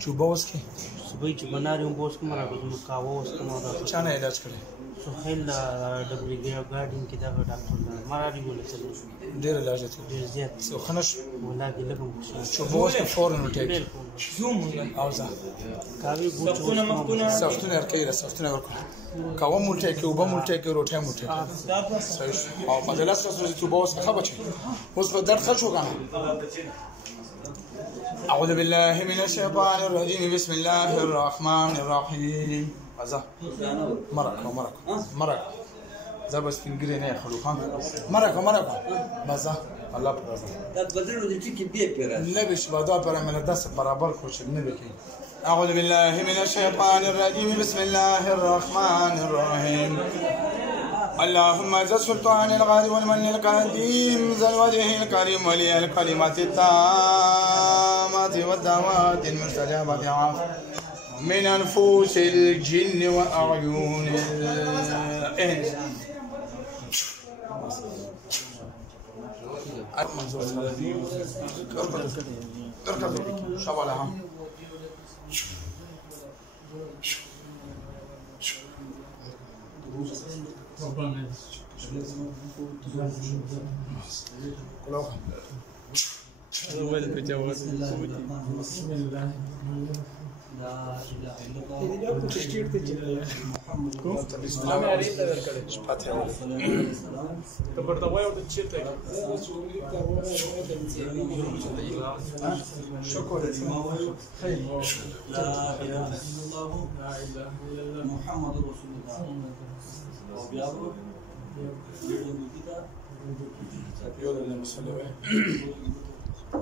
چوبوسکی صبح چې بناري هم بوس کوم راغلم کاوه اوس کوم دا چانه علاج کړی سهیل ډبلي ګارډین کې دا ډاکټر مراري ولته ډیر علاج ته ډیر زیات سو خنش ولا کې لګم چوبوسکی فورن وټیک زوم اوزا کاوي ګوچو سختونه ورکې سختونه ورکړه کاوه مولټه کې وب مولټه کې روټه مولټه صحیح او په دلاس سره چوبوسکی خبرچ اوس په درد خښو کنه أعوذ بالله من الشيطان الرجيم بسم الله الرحمن الرحيم أزا مرق زبس فنجري نه خلوقا مرق بزا الله برزا بدل ودي تيجي بيه بيرا نبيش بدا برا من الدس برابر خوش النبي أعوذ بالله من الشيطان الرجيم بسم الله الرحمن الرحيم اللهم ذا السلطان الغالي والمن القديم ذا الوجه الكريم ولي الكلمات التامات والدعوات المستجابة من أنفس الجن وأعين الإنس شوالها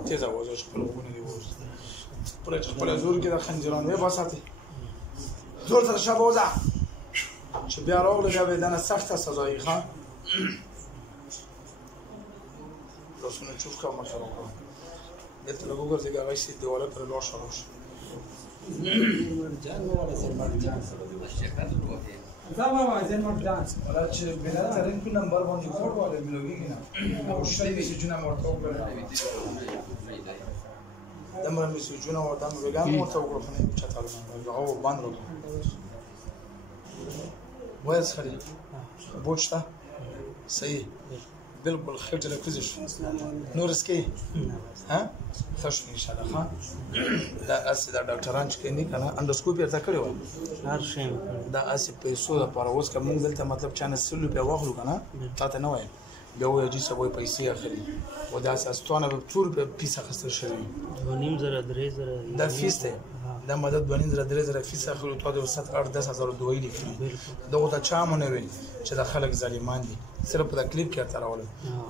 تیزا وزش خلقونه دی وز پر زور کې د خنجران وې باساتي زور سره شابه وزع چې بیا راغله بیا به دنه سخته سزا یې ښه لاسونه چوف کا مخره وکړه دلته له وګورځي هغه شي دیواله پر لور شروع شي زما زين مرجان ولا چې بنا ترين په نمبر باندې فوټ والے ملويږي نه او شي به جنا مرته وکړه دمر مې سوجونه او دم وګام مرته وکړه خو نه چتاله هغه باندې وکړه وایس خري بوچتا صحیح بالکل خټه لکوزش نور اسکی ها خوش ان شاء الله ها دا اس دا ډاکټران چې کینی کنه اندوسکوپي ارته کړو هر شي دا اس پیسو د پر اوس کوم دلته مطلب چانه سلو په واخلو کنه تاسو نه وای بیا وای چې سبوی پیسې اخلي او دا اساستونه په تور په پیسه خسته شوی 2.5 3 دا فیس ته دا مدد 2.5 فیس اخلو ته د 7-8-10,000 دوی لیکلي دغه ته چا مونږ ویل چې د خلک ظالمان دي صرف په کلیپ کې تر راول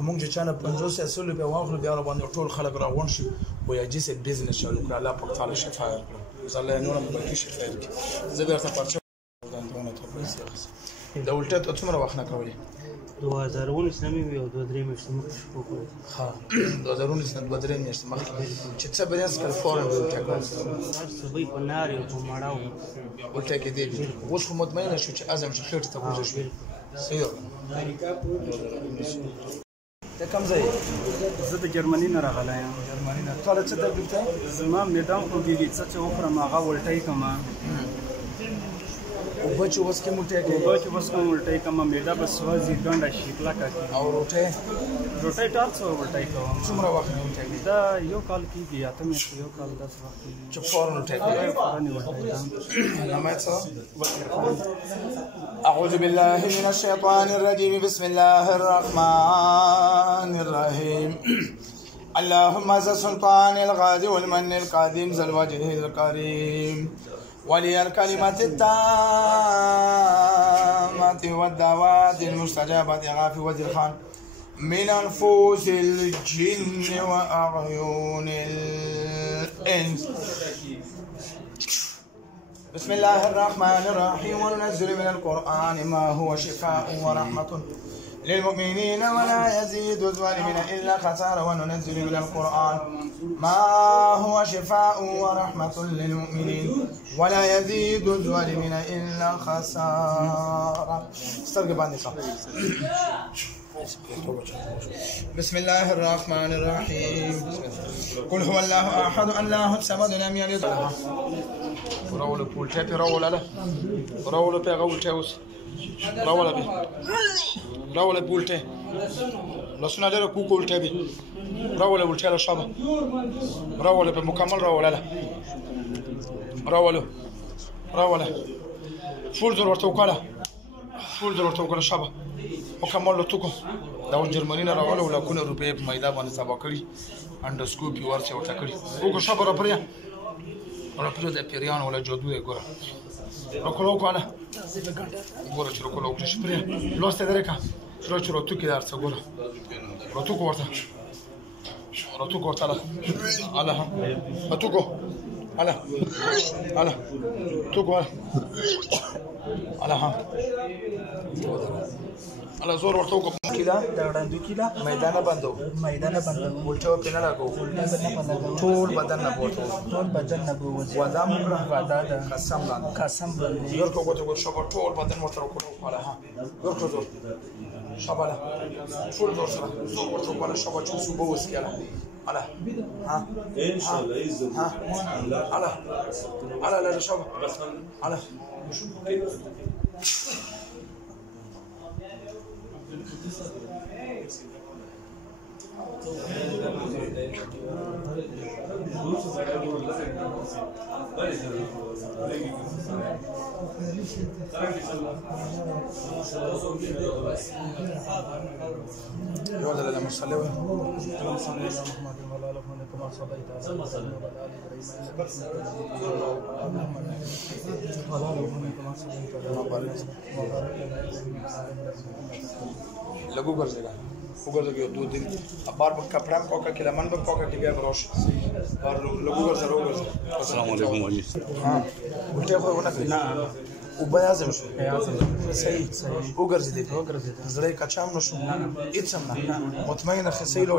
موږ چې چانه 50 سلو په واخلو بیا باندې ټول خلک راغون شي وای چې سه بزنس شروع کړه الله پاک تعالی شفا ورکړي الله نور په کې شفا ورکړي زبر ته پرچا دا ولټه ته څومره وخت نه کولې 2019 نمې وي او 2-3 میاشتې مخکې وکړو ها 2019 نه 2-3 میاشتې مخکې چې څه به داس کل فورن ولټه کول صبح په ناري او په ماړاو ولټه کې دی اوس خو مطمئنه شو چې اعظم شخړ ته کوزه شو صحیح ته کوم ځای زه د جرمني نه راغلی یم جرمني نه ټول څه درګ ته زما میدان خوږېږي څه چې وخورم هغه ولټۍ کومه او بچ اوس کې موټه کې اوبه چې اوس کوم ولټۍ کومه میده به سوځي ګنډه شي کلکه کېږي او روټه ټال څه ولټۍ کوم څومره وخت موټه کې دا یو کال کېږي اته میاشتې یو کال 10 وخت کېږي چې فورن ولټه کې فورن ولټۍ نامه څه أعوذ بالله من الشيطان الرجيم بسم الله الرحمن الرحيم اللهم ذا السلطان الغازي والمن القادم ذا الوجه الكريم ولي الكلمات التامة والدعوات المستجابة غافي وزير خان من أنفس الجن وأعين الإنس بسم الله الرحمن الرحيم وننزل من القرآن ما هو شفاء ورحمة للمؤمنين ولا يزيد الظالمين إلا خسارة وننزل من القرآن ما هو شفاء ورحمة للمؤمنين ولا يزيد الظالمين إلا خسارة. بسم الله الرحمن الرحيم. قل هو الله احد الله الصمد لم يلد راول پولټه په راول په غولټه اوس راول پولټه لسنا ډېر کوکولټه به راول پولټه له شابه راول په مکمل راول فول ضرورت وکړه شابه مکمل له توکو دا جرمني نه راول ولا کونه روپې په مایدا باندې سبا کړی انډوسکوپي ورڅ وټا کړی وګو شابه را پریا د پیریان ولا جادو یې ګوره روکلو کوله ګوره چې روکلو کې شپریا لوسته درکا چرو تو کې درڅ ګوره روتوکو ورته الله اتوکو الله توکو الله الله زور ورته وکړه کیلا دا وړاندې کیلا میدان بندو ولټو په نه راغو ټول بدن نه بوته ودا مکره ودا د قسم باندې یو کو کوته شو ټول بدن ورته وکړو ولا ها یو کو زور شاباله ټول زور سره زور ورته وکړه شو چې صبح وسکاله الله ها ان شاء الله عزت ها الله لا شابه الله يوضع لنا مصلي اللهم صل على محمد وعلى ال محمد كما صليت على ابراهيم وعلى ال ابراهيم كما صليت على ابراهيم लगू कर देगा उगर लगे 2 दिन अब बार कपड़ा में पॉकेट के लेमन में पॉकेट के गया ब्रश और लगू कर जरूर अस्सलाम वालेकुम हां उल्टे को ना وبيازم شو سعيد وقرزي زري كاتشام نشو اتصمنا مطمئن خسيل